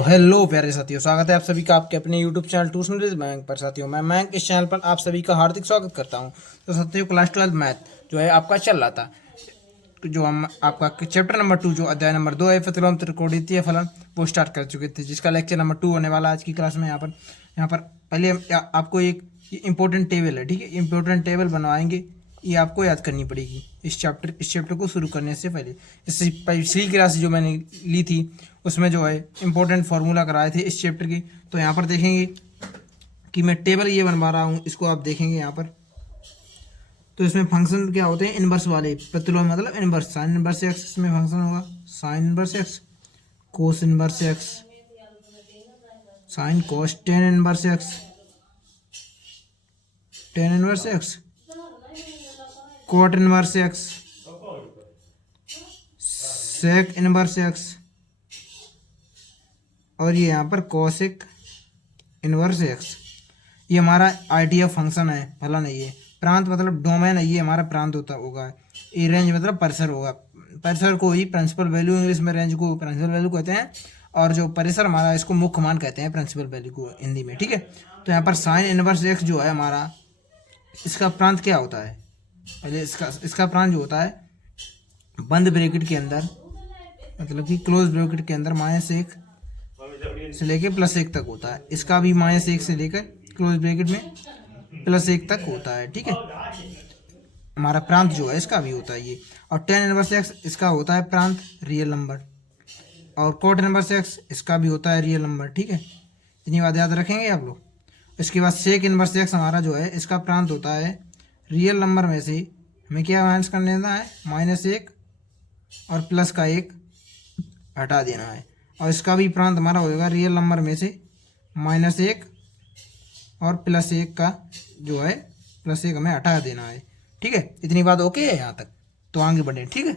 तो हेलो प्यारे साथियों, स्वागत है आप सभी का आपके अपने YouTube channel tuition with Mayank पर। साथियों मैं मयंक, इस चैनल पर आप सभी का हार्दिक स्वागत करता हूं। तो साथियों क्लास 12 मैथ जो है आपका चल रहा था, जो हम आपका चैप्टर नंबर 2 जो अध्याय नंबर 2 है प्रतिलोम त्रिकोणीय फलन, वो स्टार्ट कर चुके थे, जिसका लेक्चर नंबर 2 होने वाला आज की क्लास में। यहाँ पर पहले आपको एक इंपॉर्टेंट टेबल है, ठीक है, इंपॉर्टेंट टेबल बनवाएंगे, ये आपको याद करनी पड़ेगी इस चैप्टर को शुरू करने से पहले। इससे पिछली क्लास जो मैंने ली थी उसमें जो है इंपॉर्टेंट फार्मूला कराए थे इस चैप्टर के। तो यहाँ पर देखेंगे कि मैं टेबल ये बनवा रहा हूँ, इसको आप देखेंगे यहाँ पर। तो इसमें फंक्शन क्या होते हैं, इनवर्स वाले प्रतिलोम, मतलब इनवर्स, साइन इनवर्स एक्स इसमें फंक्शन होगा, sine inverse x, cos inverse x, sine cos tan inverse x, tan inverse x, cot inverse x, sec inverse x, और ये यहाँ पर कोसेक इनवर्स एक्स। ये हमारा आईटीएफ फंक्शन है, फलन है ये। प्रांत मतलब डोमेन है, ये हमारा प्रांत होगा। ये रेंज मतलब परिसर होगा, परिसर को ही प्रिंसिपल वैल्यू, इंग्लिश में रेंज को प्रिंसिपल वैल्यू कहते हैं, और जो परिसर हमारा इसको मुख्य मान कहते हैं प्रिंसिपल वैल्यू को हिंदी में, ठीक है। तो यहाँ पर साइन इनवर्स एक्स जो है हमारा, इसका प्रांत क्या होता है, पहले इसका प्रांत जो होता है बंद ब्रैकेट के अंदर, मतलब कि क्लोज ब्रैकेट के अंदर -1 से लेकर +1 तक होता है। इसका भी -1 से लेकर क्लोज ब्रैकेट में +1 तक होता है, ठीक है। हमारा प्रांत जो है इसका भी होता है ये। और टेन इनवर्स एक्स इसका होता है प्रांत रियल नंबर, और कोट इनवर्स एक्स इसका भी होता है रियल नंबर, ठीक है। इतनी बात याद रखेंगे आप लोग। इसके बाद सेक इनवर्स एक्स हमारा जो है इसका प्रांत होता है रियल नंबर में से हमें क्या माइनस कर देना है, -1 और प्लस का 1 हटा देना है, और इसका भी प्रांत हमारा होगा रियल नंबर में से -1 और +1 का जो है +1 हमें हटा देना है, ठीक है। इतनी बात ओके है यहाँ तक, तो आगे बढ़े, ठीक है।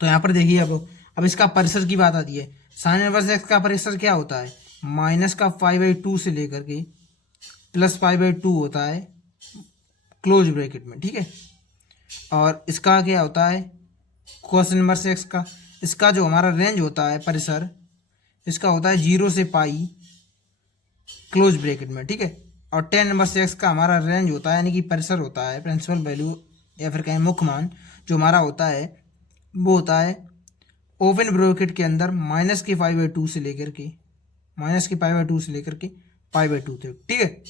तो यहाँ पर देखिए अब इसका परिसर की बात आती है। साइन इनवर्स एक्स का परिसर क्या होता है, -π/2 से लेकर के +π/2 होता है क्लोज ब्रैकेट में, ठीक है। और इसका क्या होता है कोस इनवर्स एक्स का, इसका जो हमारा रेंज होता है परिसर, इसका होता है 0 से π क्लोज ब्रैकेट में, ठीक है। और टेन इनवर्स एक्स का हमारा रेंज होता है, यानी कि परिसर होता है, प्रिंसिपल वैल्यू या फिर कहें मुख्य मान जो हमारा होता है, वो होता है ओपन ब्रैकेट के अंदर -π/2 से लेकर के π/2 तक, ठीक है।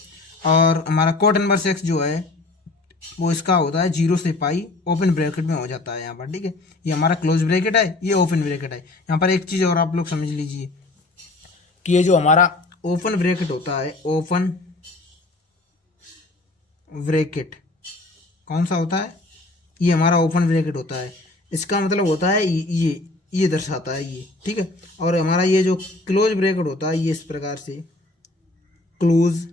और हमारा कोट इनवर्स एक्स जो है वो इसका होता है 0 से π ओपन ब्रैकेट में हो जाता है यहाँ पर, ठीक है। ये हमारा क्लोज ब्रैकेट है, ये ओपन ब्रैकेट है। यहाँ पर एक चीज़ और आप लोग समझ लीजिए कि ये जो हमारा ओपन ब्रैकेट होता है, ओपन ब्रैकेट कौन सा होता है, ये हमारा ओपन ब्रैकेट होता है। इसका मतलब होता है ये दर्शाता है ये, ठीक है। और हमारा ये जो क्लोज ब्रैकेट होता है, ये इस प्रकार से क्लोज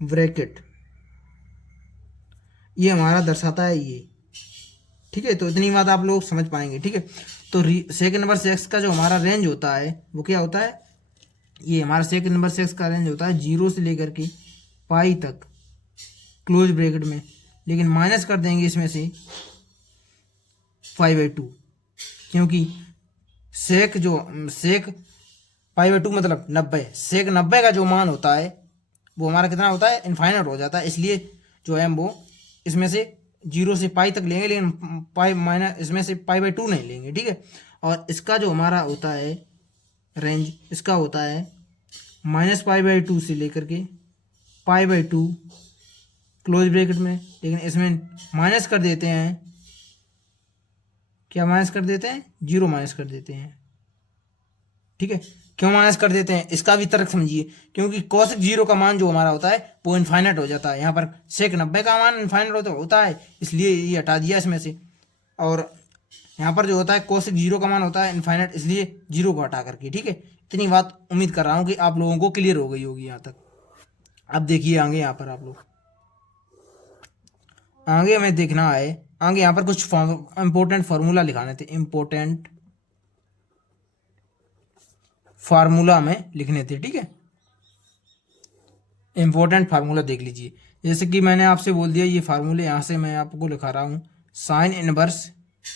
ब्रैकेट, ये हमारा दर्शाता है ये, ठीक है। तो इतनी बात आप लोग समझ पाएंगे, ठीक है। तो सेक इनवर्स एक्स का जो हमारा रेंज होता है वो क्या होता है, ये हमारा सेक इनवर्स एक्स का रेंज होता है 0 से लेकर के π तक क्लोज ब्रैकेट में, लेकिन माइनस कर देंगे इसमें से π/2, क्योंकि सेक π/2 मतलब 90, सेक 90 का जो मान होता है वो हमारा कितना होता है, इनफाइनाइट हो जाता है। इसलिए जो है हम वो इसमें से 0 से π तक लेंगे, लेकिन पाई माइनस इसमें से π/2 नहीं लेंगे, ठीक है। और इसका जो हमारा होता है रेंज, इसका होता है -π/2 से लेकर के π/2 क्लोज ब्रैकेट में, लेकिन इसमें माइनस कर देते हैं, क्या माइनस कर देते हैं, 0 माइनस कर देते हैं, ठीक है। क्यों माइनस कर देते हैं, इसका भी तर्क समझिए। क्योंकि कोसेक 0 का मान जो हमारा होता है वो इनफाइनाइट हो जाता है, यहाँ पर सेक 90 का मान इनफाइनाइट होता है, इसलिए ये हटा दिया इसमें से। और यहाँ पर जो होता है कोसेक 0 का मान होता है इनफाइनाइट, इसलिए 0 को हटा करके, ठीक है। इतनी बात उम्मीद कर रहा हूँ कि आप लोगों को क्लियर हो गई होगी यहाँ तक। अब देखिए आगे, यहाँ पर आप लोग आगे हमें देखना है, आगे यहाँ पर कुछ इंपॉर्टेंट फार्मूला लिखाने थे, इंपॉर्टेंट फार्मूला में लिखने थे, ठीक है। इंपॉर्टेंट फार्मूला देख लीजिए, जैसे कि मैंने आपसे बोल दिया ये फार्मूले, यहाँ से मैं आपको लिखा रहा हूँ साइन इनवर्स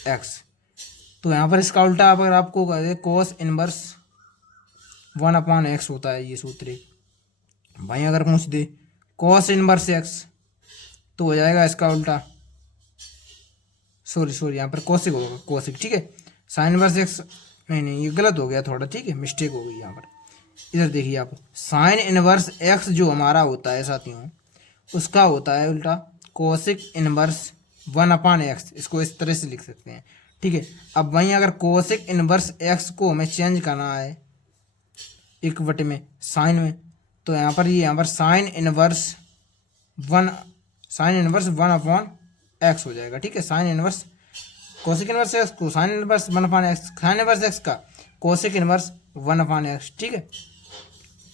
एक्स। तो यहाँ पर इसका उल्टा अगर आपको कह दे कोस इनवर्स 1/x होता है ये सूत्र एक। भाई अगर पूछ दे कॉस इनवर्स एक्स तो हो जाएगा इसका उल्टा, सॉरी यहाँ पर कोसिक होगा, कोसिक, ठीक है। साइन इनवर्स एक्स, नहीं ये गलत हो गया थोड़ा, ठीक है, मिस्टेक हो गई यहाँ पर। इधर देखिए आप, साइन इनवर्स एक्स जो हमारा होता है साथियों, उसका होता है उल्टा कोसिक इनवर्स 1/x, इसको इस तरह से लिख सकते हैं, ठीक है। अब वहीं अगर कोसिक इनवर्स एक्स को हमें चेंज करना है एक बटे में साइन में, तो यहाँ पर साइन इनवर्स 1/x हो जाएगा, ठीक है। Sine inverse cosec inverse x को sine inverse 1/x, sine inverse x का कोसिक इनवर्स 1/x, ठीक है।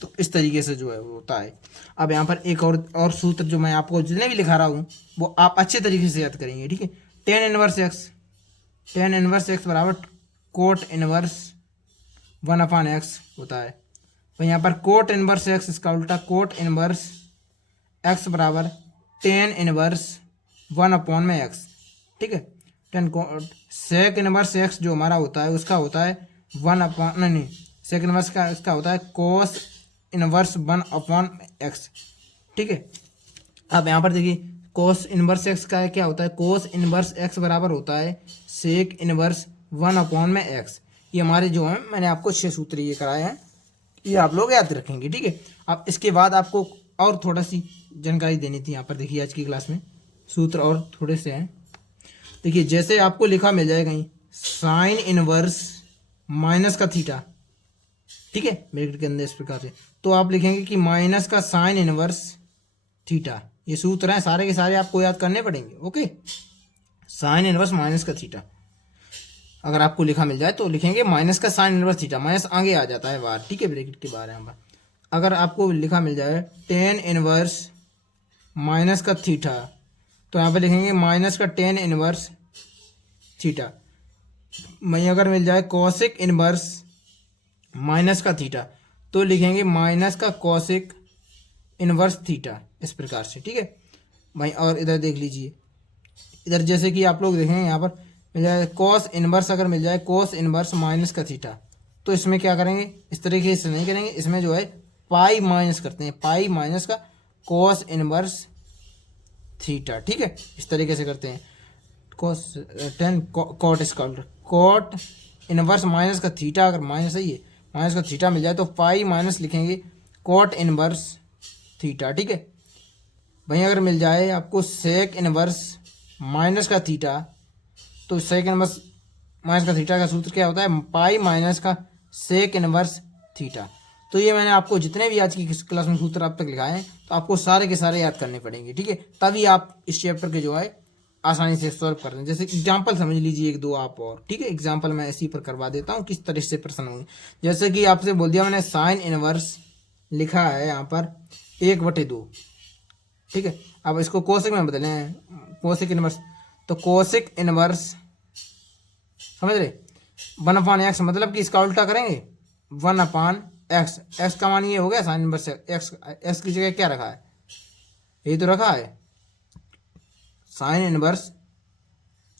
तो इस तरीके से जो है वो होता है। अब यहाँ पर एक और सूत्र जो मैं आपको जितने भी लिखा रहा हूँ वो आप अच्छे तरीके से याद करेंगे, ठीक है। टेन इनवर्स एक्स बराबर कोट इनवर्स 1/x होता है। तो यहाँ पर कोट इनवर्स एक्स, इसका उल्टा कोट इनवर्स एक्स बराबर टेन इनवर्स 1/x, ठीक है। सेक इनवर्स एक्स जो हमारा होता है उसका होता है सेक इनवर्स का इसका होता है कोस इनवर्स 1/x, ठीक है। अब यहाँ पर देखिए कोस इनवर्स एक्स का क्या होता है, कोस इनवर्स एक्स बराबर होता है सेक इनवर्स 1/x। ये हमारे जो हैं मैंने आपको 6 सूत्र ये कराए हैं, ये आप लोग याद रखेंगे, ठीक है। अब इसके बाद आपको और थोड़ा सी जानकारी देनी थी। यहाँ पर देखिए आज की क्लास में सूत्र और थोड़े से हैं। देखिए जैसे आपको लिखा मिल जाएगा कहीं साइन इनवर्स माइनस का थीटा, ठीक है, ब्रैकेट के अंदर इस प्रकार से, तो आप लिखेंगे कि माइनस का साइन इनवर्स थीटा। ये सूत्र हैं सारे के सारे आपको याद करने पड़ेंगे, ओके। साइन इनवर्स माइनस का थीटा अगर आपको लिखा मिल जाए तो लिखेंगे माइनस का साइन इनवर्स थीटा, माइनस आगे आ जाता है बाहर, ठीक है, ब्रैकेट के बाहर यहाँ पर। अगर आपको लिखा मिल जाए टेन इनवर्स माइनस का थीटा, तो यहाँ पे लिखेंगे माइनस का टेन इनवर्स थीटा। वहीं अगर मिल जाए कोसिक इनवर्स माइनस का थीटा, तो लिखेंगे माइनस का कोसिक इनवर्स थीटा, इस प्रकार से, ठीक है। वहीं और इधर देख लीजिए, इधर जैसे कि आप लोग देखेंगे यहाँ पर मिल जाए कोस इनवर्स, अगर मिल जाए कोस इनवर्स माइनस का थीटा, तो इसमें क्या करेंगे, इस तरीके से नहीं करेंगे, इसमें जो है पाई माइनस करते हैं, पाई माइनस का कोस इनवर्स थीटा, ठीक है, इस तरीके से करते हैं। कोस 10 कोट इसका कोट इनवर्स माइनस का थीटा, अगर माइनस है ये माइनस का थीटा मिल जाए तो पाई माइनस लिखेंगे कोट इनवर्स थीटा, ठीक है। वहीं अगर मिल जाए आपको सेक इनवर्स माइनस का थीटा, तो सेक इनवर्स माइनस का थीटा का सूत्र क्या होता है, पाई माइनस का सेक इनवर्स थीटा। तो ये मैंने आपको जितने भी आज की क्लास में सूत्र अब तक लिखाए हैं, तो आपको सारे के सारे याद करने पड़ेंगे, ठीक है, तभी आप इस चैप्टर के जो है आसानी से सॉल्व कर रहे हैं। जैसे एग्जाम्पल समझ लीजिए एक दो आप और, ठीक है, एग्जाम्पल मैं इसी पर करवा देता हूँ किस तरह से प्रश्न होंगे। जैसे कि आपसे बोल दिया मैंने साइन इनवर्स लिखा है यहाँ पर 1/2, ठीक है। अब इसको कोसिक में बदलें, कोसिक इनवर्स, तो कोसिक इनवर्स समझ रहे 1/x, मतलब कि इसका उल्टा करेंगे 1/x, एक्स का मान ये हो गया साइन इनवर्स एक्स की जगह क्या रखा है, यही तो रखा है साइन इनवर्स,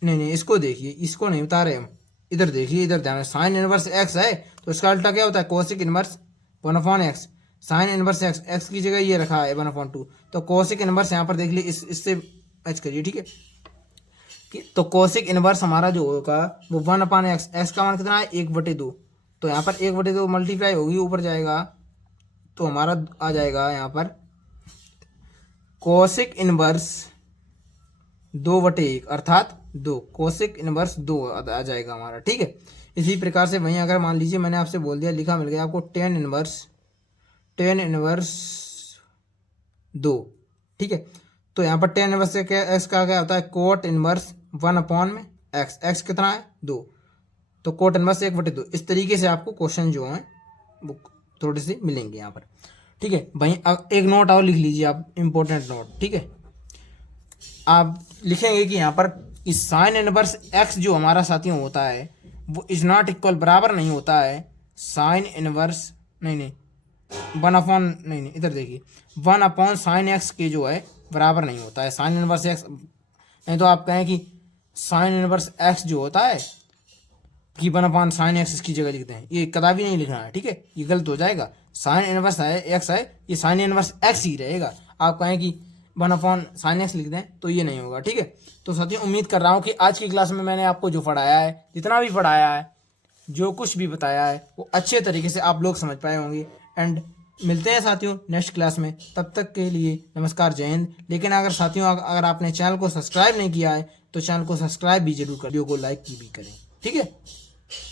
नहीं इसको देखिए, इसको नहीं उतारे हम, इधर देखिए, इधर ध्यान, साइन इनवर्स एक्स है तो इसका उल्टा क्या होता है cosec inverse 1/x। Sine inverse x, x की जगह ये रखा है 1/2, तो कोसिक इनवर्स यहाँ पर देख लीजिए, इससे मैच करिए, ठीक है। तो कोसिक इनवर्स हमारा जो होगा वो 1/x, एक्स का मान कितना है 1/2, तो यहाँ पर 1/2 मल्टीप्लाई होगी, ऊपर जाएगा तो हमारा आ जाएगा यहाँ पर कोसिक इनवर्स 2/1, अर्थात 2, कोसिक इनवर्स 2 आ जाएगा हमारा, ठीक है। इसी प्रकार से वहीं अगर मान लीजिए मैंने आपसे बोल दिया, लिखा मिल गया आपको टेन इनवर्स 2, ठीक है। तो यहाँ पर टेन इनवर्स से क्या एक्स का क्या होता है कोट इनवर्स 1/x, एक्स कितना है 2, तो कोट इनवर्स 1/2। इस तरीके से आपको क्वेश्चन जो है वो थोड़े से मिलेंगे यहाँ पर, ठीक है। वहीं अब एक नोट और लिख लीजिए आप, इम्पोर्टेंट नोट, ठीक है। आप लिखेंगे कि यहाँ पर इस साइन इनवर्स एक्स जो हमारा साथियों होता है वो इज नॉट इक्वल, बराबर नहीं होता है साइन इनवर्स, नहीं 1/, इधर देखिए 1/sin एक्स के जो है बराबर नहीं होता है साइन इनवर्स एक्स। नहीं तो आप कहें कि साइन इनवर्स एक्स जो होता है कि 1 साइन एक्स की जगह लिखते हैं, ये कदापि नहीं लिखना है, ठीक है, ये गलत हो जाएगा। साइन इनवर्स है एक्स है, ये साइन इनवर्स एक्स ही रहेगा। आप कहें कि 1 साइन एक्स लिख दें तो ये नहीं होगा, ठीक है। तो साथियों उम्मीद कर रहा हूँ कि आज की क्लास में मैंने आपको जो पढ़ाया है, जितना भी पढ़ाया है, जो कुछ भी बताया है, वो अच्छे तरीके से आप लोग समझ पाए होंगे। एंड मिलते हैं साथियों नेक्स्ट क्लास में, तब तक के लिए नमस्कार, जय हिंद। लेकिन अगर साथियों अगर आपने चैनल को सब्सक्राइब नहीं किया है तो चैनल को सब्सक्राइब भी जरूर कर, वीडियो को लाइक भी करें, ठीक है।